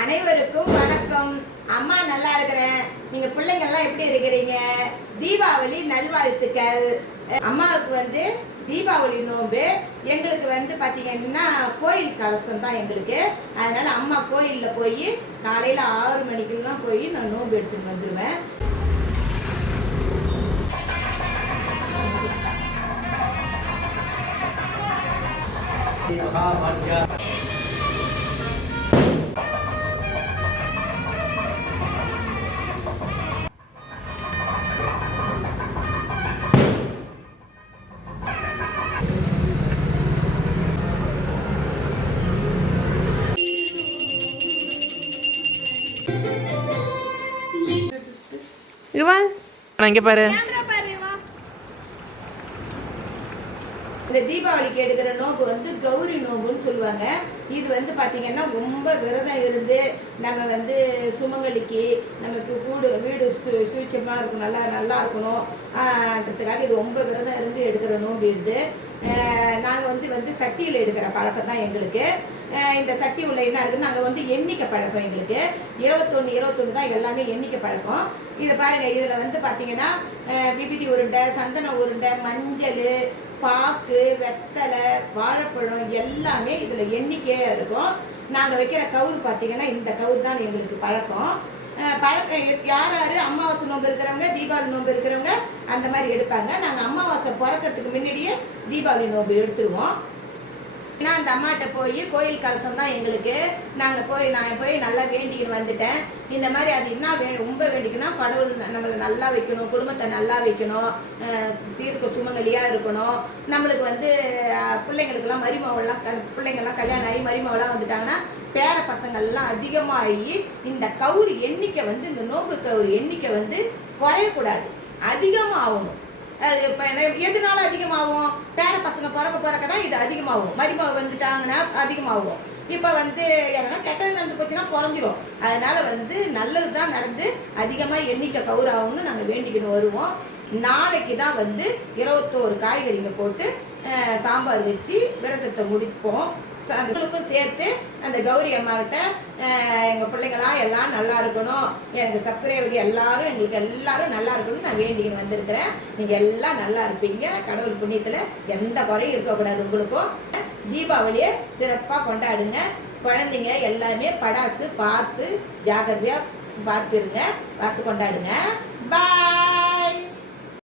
அனைவருக்கும் வணக்கம். அம்மா நல்லா இருக்கிறேன். நீங்க பிள்ளைங்க எல்லாம் எப்படி இருக்கிறீங்க? தீபாவளி நல்வாழ்த்துக்கள். அம்மாவுக்கு வந்து தீபாவளி நோன்பு. எங்களுக்கு பாத்தீங்கன்னா கோயில் கலசம் தான் எங்களுக்கு. அதனால அம்மா கோயில்ல போய் காலையில 6 மணிக்கெல்லாம் போய் நான் நோன்பு எடுத்துட்டு வந்துடுவேன். இங்க பாரு. இந்த தீபாவளிக்கு எடுக்கிற நோம்பு வந்து கௌரி நோம்புன்னு சொல்லுவாங்க. இது பாத்தீங்கன்னா ரொம்ப விரதம் இருந்து நம்ம சுமங்கலிக்கு நமக்கு வீடு சுவிச்சமா இருக்கும், நல்லா நல்லா இருக்கணும்ன்றதுக்காக இது ரொம்ப விரதம் இருந்து எடுக்கிற நோம்பு இது. நாங்கள் சட்டியில் எடுக்கிற பழக்கம் தான் எங்களுக்கு. இந்த சட்டி உள்ள என்ன இருக்குன்னு நாங்கள் எண்ணிக்கை பழக்கம் எங்களுக்கு 21 தான் எல்லாமே எண்ணிக்கை பழக்கம். இதை பாருங்க, இதில் பார்த்தீங்கன்னா விபூதி உருண்டை, சந்தன உருண்டை, மஞ்சள், பாக்கு, வெத்தலை, வாழைப்பழம் எல்லாமே இதில் எண்ணிக்கையாக இருக்கும். நாங்கள் வைக்கிற கவுர் பார்த்தீங்கன்னா இந்த கவுர் தான் எங்களுக்கு பழக்கம். யார் அமாவாசை நோம்பு இருக்கிறவங்க, தீபாவளி நோம்பு இருக்கிறவங்க அந்த மாதிரி எடுப்பாங்க. நாங்கள் அமாவாசை பிறக்கிறதுக்கு முன்னாடியே தீபாவளி நோம்பு எடுத்துருவோம். ஏன்னா அந்த அம்மாட்ட போய் கோயில் கலசம் தான் எங்களுக்கு. நான் போய் நல்லா வேண்டிக்கிட்டு வந்துட்டேன். இந்த மாதிரி அது என்ன ரொம்ப வேண்டிக்கணும், கடவுள் நம்மளை நல்லா வைக்கணும், குடும்பத்தை நல்லா வைக்கணும், தீர்க்க சுமங்கலியாக இருக்கணும். நம்மளுக்கு பிள்ளைங்களுக்கெல்லாம் பிள்ளைங்கள்லாம் கல்யாணம் ஆகி மருமவெல்லாம் வந்துட்டாங்கன்னா பேர பசங்கள்லாம் அதிகமாகி இந்த கவுரி எண்ணிக்கை இந்த நோம்பு கவுரி எண்ணிக்கை குறையக்கூடாது, அதிகமாகணும். அது இப்போ எதுனால அதிகமாகும்? பேர பசங்க பிறக்க தான் இது அதிகமாகும். மருமக வந்துட்டாங்கன்னா அதிகமாகும். இப்போ எதனா கெட்டது நடந்து போச்சுன்னா குறைஞ்சிரும். அதனால நல்லது தான் நடந்து அதிகமாக எண்ணிக்கை கவுராகும்னு நாங்கள் வேண்டிக்கிட்டு வருவோம். நாளைக்கு தான் 21 காய்கறிங்க போட்டு சாம்பார் வச்சு விரதத்தை முடிப்போம். அதுகளுக்கும் சேர்த்து அந்த கௌரி அம்மாக்கிட்ட எங்கள் பிள்ளைங்களாம் எல்லாம் நல்லா இருக்கணும், எனக்கு சப்ஸ்கிரைபர் எல்லாரும் எங்களுக்கு எல்லாரும் நல்லா இருக்கணும்னு நான் வேண்டிக்கின்னு வந்திருக்கிறேன். நீங்கள் எல்லாம் நல்லா இருப்பீங்க. கடவுள் புண்ணியத்தில் எந்த குறையும் இருக்கக்கூடாது. உங்களுக்கும் தீபாவளியை சிறப்பாக கொண்டாடுங்க. குழந்தைங்க எல்லாமே படாசு பார்த்து ஜாக்கிரதையாக பார்த்து கொண்டாடுங்க. பாய்.